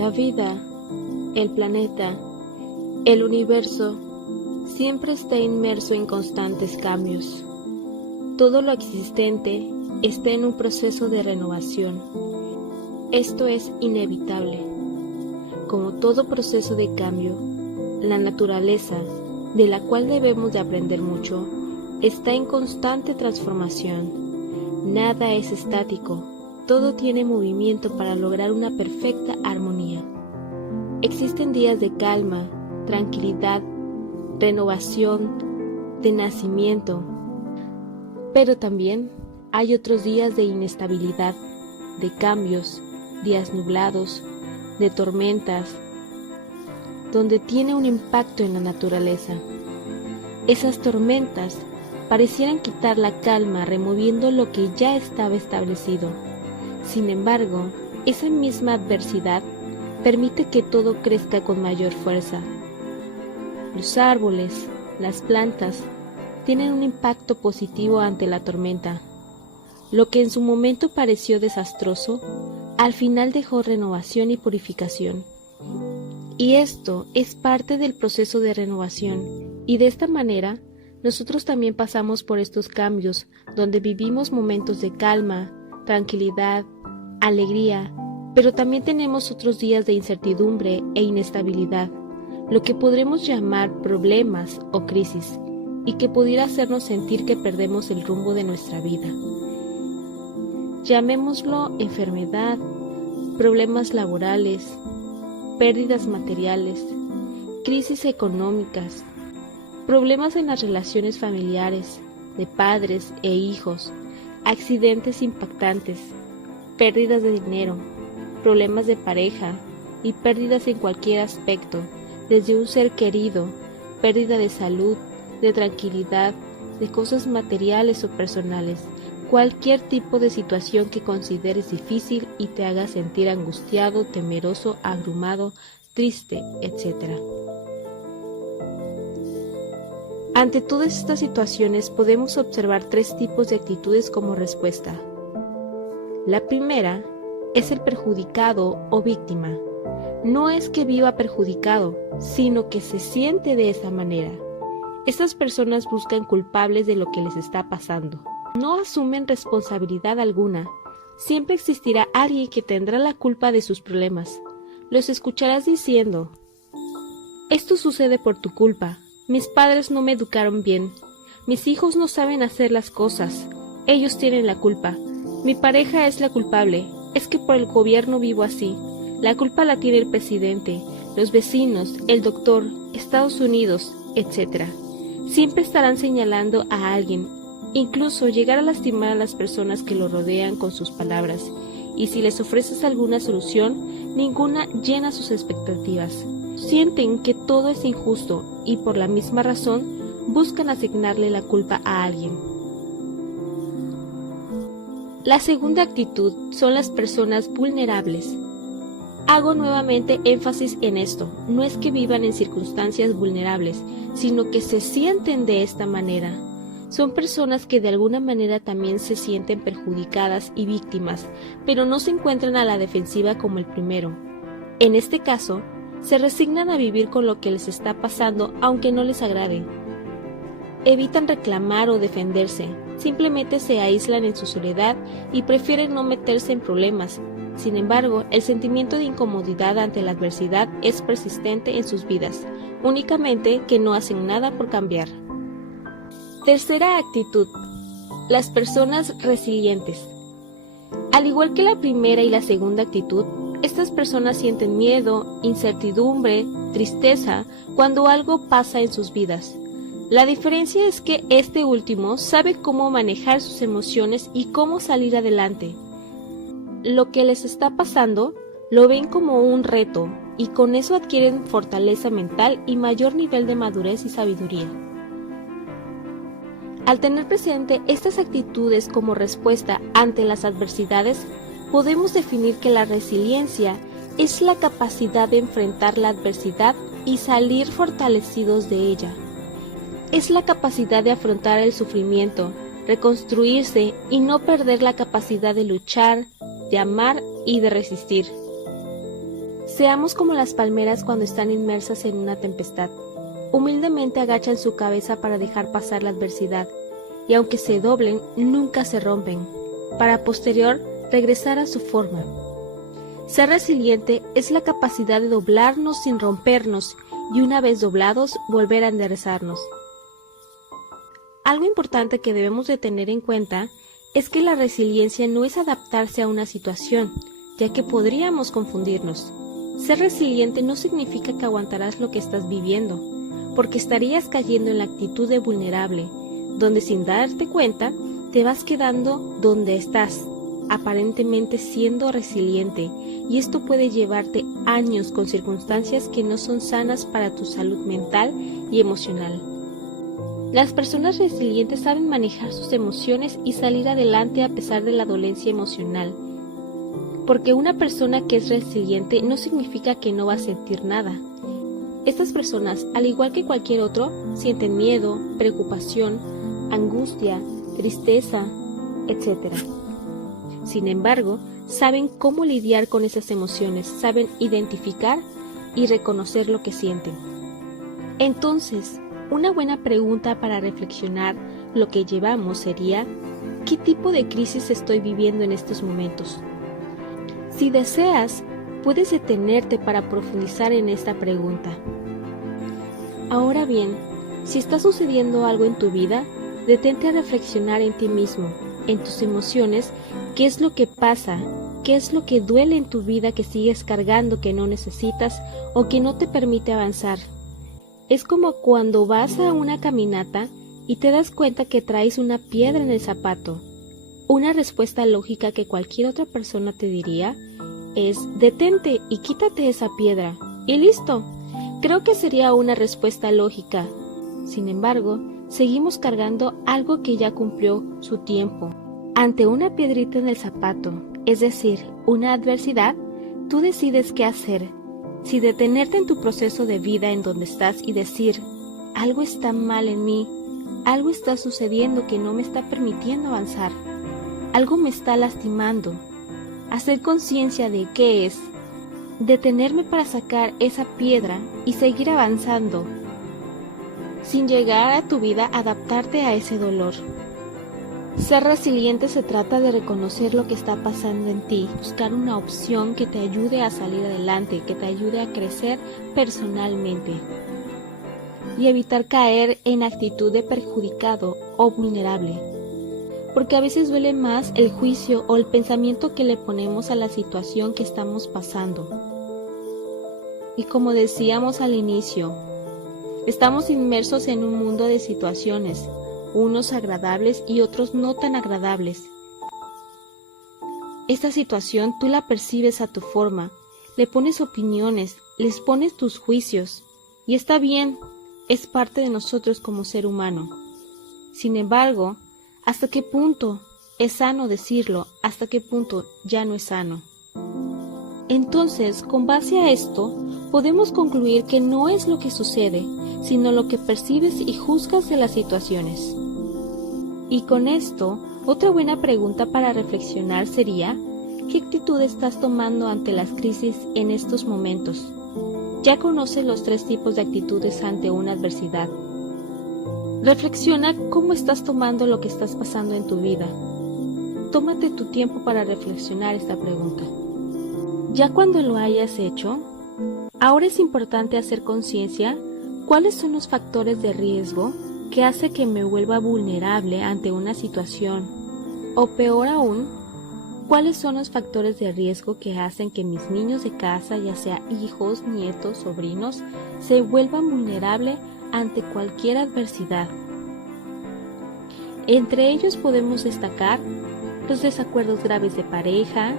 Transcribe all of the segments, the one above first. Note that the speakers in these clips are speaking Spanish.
La vida, el planeta, el universo, siempre está inmerso en constantes cambios. Todo lo existente está en un proceso de renovación. Esto es inevitable. Como todo proceso de cambio, la naturaleza, de la cual debemos de aprender mucho, está en constante transformación. Nada es estático, todo tiene movimiento para lograr una perfecta armonía. Existen días de calma, tranquilidad, renovación, de nacimiento, pero también hay otros días de inestabilidad, de cambios, días nublados, de tormentas, donde tiene un impacto en la naturaleza. Esas tormentas parecieran quitar la calma removiendo lo que ya estaba establecido. Sin embargo, esa misma adversidad permite que todo crezca con mayor fuerza. Los árboles, las plantas, tienen un impacto positivo ante la tormenta. Lo que en su momento pareció desastroso, al final dejó renovación y purificación. Y esto es parte del proceso de renovación, y de esta manera, nosotros también pasamos por estos cambios, donde vivimos momentos de calma, tranquilidad, alegría, pero también tenemos otros días de incertidumbre e inestabilidad, lo que podremos llamar problemas o crisis, y que pudiera hacernos sentir que perdemos el rumbo de nuestra vida. Llamémoslo enfermedad, problemas laborales, pérdidas materiales, crisis económicas, problemas en las relaciones familiares, de padres e hijos, accidentes impactantes, pérdidas de dinero, problemas de pareja y pérdidas en cualquier aspecto, desde un ser querido, pérdida de salud, de tranquilidad, de cosas materiales o personales, cualquier tipo de situación que consideres difícil y te haga sentir angustiado, temeroso, abrumado, triste, etc. Ante todas estas situaciones podemos observar tres tipos de actitudes como respuesta. La primera es el perjudicado o víctima. No es que viva perjudicado, sino que se siente de esa manera. Estas personas buscan culpables de lo que les está pasando. No asumen responsabilidad alguna. Siempre existirá alguien que tendrá la culpa de sus problemas. Los escucharás diciendo: esto sucede por tu culpa. Mis padres no me educaron bien. Mis hijos no saben hacer las cosas. Ellos tienen la culpa. Mi pareja es la culpable. Es que por el gobierno vivo así. La culpa la tiene el presidente, los vecinos, el doctor, Estados Unidos, etc. Siempre estarán señalando a alguien, incluso llegar a lastimar a las personas que lo rodean con sus palabras, y si les ofreces alguna solución, ninguna llena sus expectativas. Sienten que todo es injusto y por la misma razón buscan asignarle la culpa a alguien. La segunda actitud son las personas vulnerables. Hago nuevamente énfasis en esto, no es que vivan en circunstancias vulnerables, sino que se sienten de esta manera. Son personas que de alguna manera también se sienten perjudicadas y víctimas, pero no se encuentran a la defensiva como el primero. En este caso, se resignan a vivir con lo que les está pasando aunque no les agrade. Evitan reclamar o defenderse, simplemente se aíslan en su soledad y prefieren no meterse en problemas. Sin embargo, el sentimiento de incomodidad ante la adversidad es persistente en sus vidas, únicamente que no hacen nada por cambiar. Tercera actitud: las personas resilientes. Al igual que la primera y la segunda actitud, estas personas sienten miedo, incertidumbre, tristeza cuando algo pasa en sus vidas. La diferencia es que este último sabe cómo manejar sus emociones y cómo salir adelante. Lo que les está pasando lo ven como un reto y con eso adquieren fortaleza mental y mayor nivel de madurez y sabiduría. Al tener presente estas actitudes como respuesta ante las adversidades, podemos definir que la resiliencia es la capacidad de enfrentar la adversidad y salir fortalecidos de ella. Es la capacidad de afrontar el sufrimiento, reconstruirse y no perder la capacidad de luchar, de amar y de resistir. Seamos como las palmeras cuando están inmersas en una tempestad. Humildemente agachan su cabeza para dejar pasar la adversidad, y aunque se doblen, nunca se rompen, para posterior regresar a su forma. Ser resiliente es la capacidad de doblarnos sin rompernos y una vez doblados volver a enderezarnos. Algo importante que debemos de tener en cuenta es que la resiliencia no es adaptarse a una situación, ya que podríamos confundirnos. Ser resiliente no significa que aguantarás lo que estás viviendo, porque estarías cayendo en la actitud de vulnerable, donde sin darte cuenta te vas quedando donde estás, aparentemente siendo resiliente, y esto puede llevarte años con circunstancias que no son sanas para tu salud mental y emocional. Las personas resilientes saben manejar sus emociones y salir adelante a pesar de la dolencia emocional, porque una persona que es resiliente no significa que no va a sentir nada. Estas personas, al igual que cualquier otro, sienten miedo, preocupación, angustia, tristeza, etc. Sin embargo, saben cómo lidiar con esas emociones, saben identificar y reconocer lo que sienten. Entonces, una buena pregunta para reflexionar lo que llevamos sería: ¿qué tipo de crisis estoy viviendo en estos momentos? Si deseas, puedes detenerte para profundizar en esta pregunta. Ahora bien, si está sucediendo algo en tu vida, detente a reflexionar en ti mismo, en tus emociones, qué es lo que pasa, qué es lo que duele en tu vida que sigues cargando que no necesitas o que no te permite avanzar. Es como cuando vas a una caminata y te das cuenta que traes una piedra en el zapato. Una respuesta lógica que cualquier otra persona te diría es: detente y quítate esa piedra, y listo. Creo que sería una respuesta lógica. Sin embargo, seguimos cargando algo que ya cumplió su tiempo. Ante una piedrita en el zapato, es decir, una adversidad, tú decides qué hacer. Si detenerte en tu proceso de vida en donde estás y decir: algo está mal en mí, algo está sucediendo que no me está permitiendo avanzar, algo me está lastimando. Hacer conciencia de qué es, detenerme para sacar esa piedra y seguir avanzando, sin llegar a tu vida a adaptarte a ese dolor. Ser resiliente se trata de reconocer lo que está pasando en ti, buscar una opción que te ayude a salir adelante, que te ayude a crecer personalmente y evitar caer en actitud de perjudicado o vulnerable, porque a veces duele más el juicio o el pensamiento que le ponemos a la situación que estamos pasando. Y como decíamos al inicio, estamos inmersos en un mundo de situaciones, unos agradables y otros no tan agradables. Esta situación tú la percibes a tu forma, le pones opiniones, les pones tus juicios, y está bien, es parte de nosotros como ser humano. Sin embargo, ¿hasta qué punto es sano decirlo? ¿Hasta qué punto ya no es sano? Entonces, con base a esto, podemos concluir que no es lo que sucede, sino lo que percibes y juzgas de las situaciones. Y con esto, otra buena pregunta para reflexionar sería: ¿qué actitud estás tomando ante las crisis en estos momentos? Ya conoces los 3 tipos de actitudes ante una adversidad. Reflexiona cómo estás tomando lo que estás pasando en tu vida. Tómate tu tiempo para reflexionar esta pregunta. Ya cuando lo hayas hecho, ahora es importante hacer conciencia cuáles son los factores de riesgo que hace que me vuelva vulnerable ante una situación, o peor aún, cuáles son los factores de riesgo que hacen que mis niños de casa, ya sea hijos, nietos, sobrinos, se vuelvan vulnerables ante cualquier adversidad. Entre ellos podemos destacar los desacuerdos graves de pareja,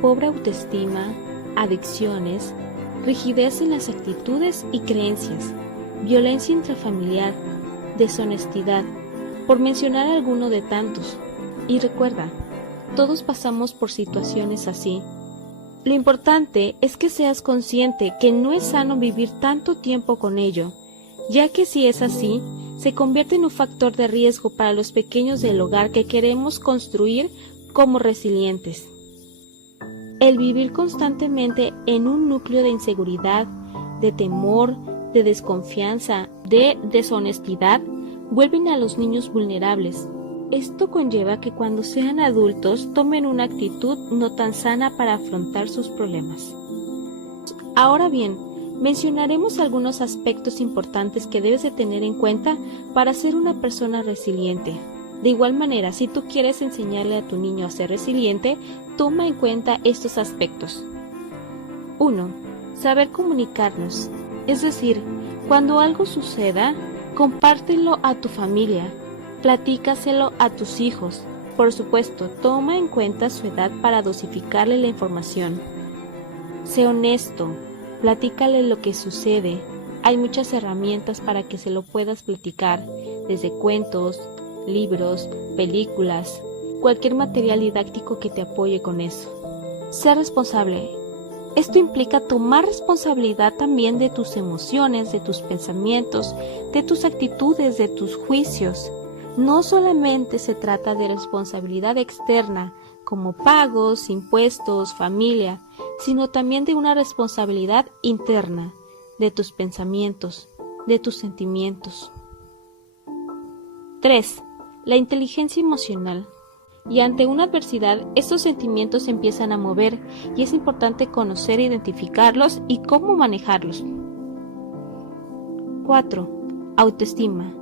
pobre autoestima, adicciones, rigidez en las actitudes y creencias, violencia intrafamiliar, deshonestidad, por mencionar alguno de tantos. Y recuerda, todos pasamos por situaciones así. Lo importante es que seas consciente que no es sano vivir tanto tiempo con ello, ya que si es así, se convierte en un factor de riesgo para los pequeños del hogar que queremos construir como resilientes. El vivir constantemente en un núcleo de inseguridad, de temor, de desconfianza, de deshonestidad, vuelven a los niños vulnerables. Esto conlleva que cuando sean adultos tomen una actitud no tan sana para afrontar sus problemas. Ahora bien, mencionaremos algunos aspectos importantes que debes de tener en cuenta para ser una persona resiliente. De igual manera, si tú quieres enseñarle a tu niño a ser resiliente, toma en cuenta estos aspectos. 1. Saber comunicarnos. Es decir, cuando algo suceda, compártelo a tu familia, platícaselo a tus hijos. Por supuesto, toma en cuenta su edad para dosificarle la información. Sé honesto, platícale lo que sucede. Hay muchas herramientas para que se lo puedas platicar, desde cuentos, libros, películas, cualquier material didáctico que te apoye con eso. Sé responsable. Esto implica tomar responsabilidad también de tus emociones, de tus pensamientos, de tus actitudes, de tus juicios. No solamente se trata de responsabilidad externa, como pagos, impuestos, familia, sino también de una responsabilidad interna, de tus pensamientos, de tus sentimientos. 3. La inteligencia emocional. Y ante una adversidad, estos sentimientos se empiezan a mover y es importante conocer e identificarlos y cómo manejarlos. 4. Autoestima.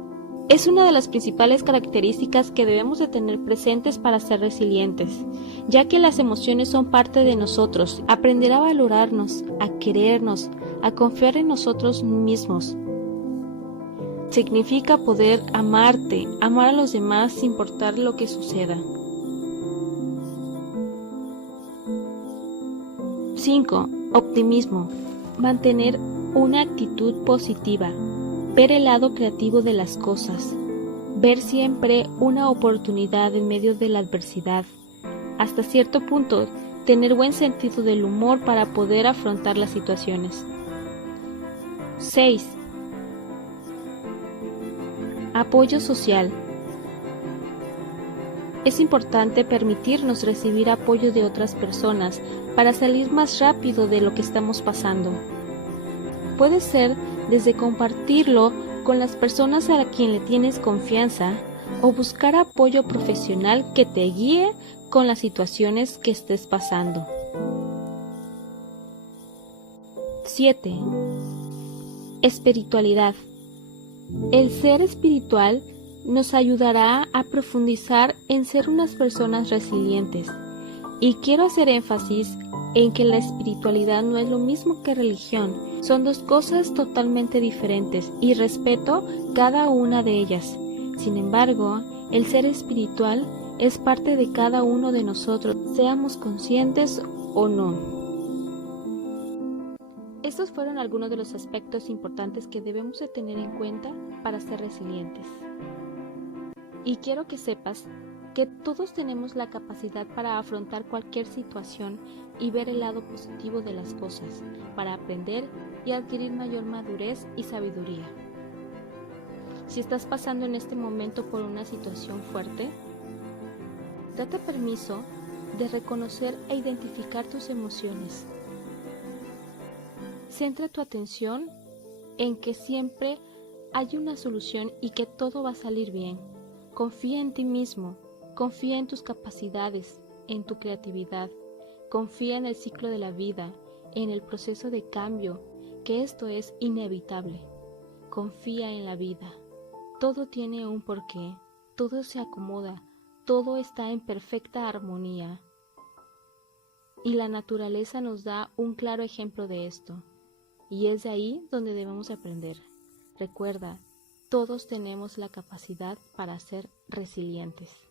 Es una de las principales características que debemos de tener presentes para ser resilientes, ya que las emociones son parte de nosotros. Aprender a valorarnos, a querernos, a confiar en nosotros mismos. Significa poder amarte, amar a los demás sin importar lo que suceda. 5. Optimismo. Mantener una actitud positiva. Ver el lado creativo de las cosas. Ver siempre una oportunidad en medio de la adversidad. Hasta cierto punto, tener buen sentido del humor para poder afrontar las situaciones. 6. Apoyo social. Es importante permitirnos recibir apoyo de otras personas para salir más rápido de lo que estamos pasando. Puede ser desde compartirlo con las personas a quien le tienes confianza o buscar apoyo profesional que te guíe con las situaciones que estés pasando. 7. Espiritualidad. El ser espiritual nos ayudará a profundizar en ser unas personas resilientes. Y quiero hacer énfasis en que la espiritualidad no es lo mismo que religión. Son dos cosas totalmente diferentes y respeto cada una de ellas. Sin embargo, el ser espiritual es parte de cada uno de nosotros, seamos conscientes o no. Estos fueron algunos de los aspectos importantes que debemos de tener en cuenta para ser resilientes. Y quiero que sepas que todos tenemos la capacidad para afrontar cualquier situación y ver el lado positivo de las cosas, para aprender y adquirir mayor madurez y sabiduría. Si estás pasando en este momento por una situación fuerte, date permiso de reconocer e identificar tus emociones. Centra tu atención en que siempre hay una solución y que todo va a salir bien. Confía en ti mismo, confía en tus capacidades, en tu creatividad, confía en el ciclo de la vida, en el proceso de cambio, que esto es inevitable. Confía en la vida. Todo tiene un porqué, todo se acomoda, todo está en perfecta armonía. Y la naturaleza nos da un claro ejemplo de esto. Y es de ahí donde debemos aprender. Recuerda, todos tenemos la capacidad para ser resilientes.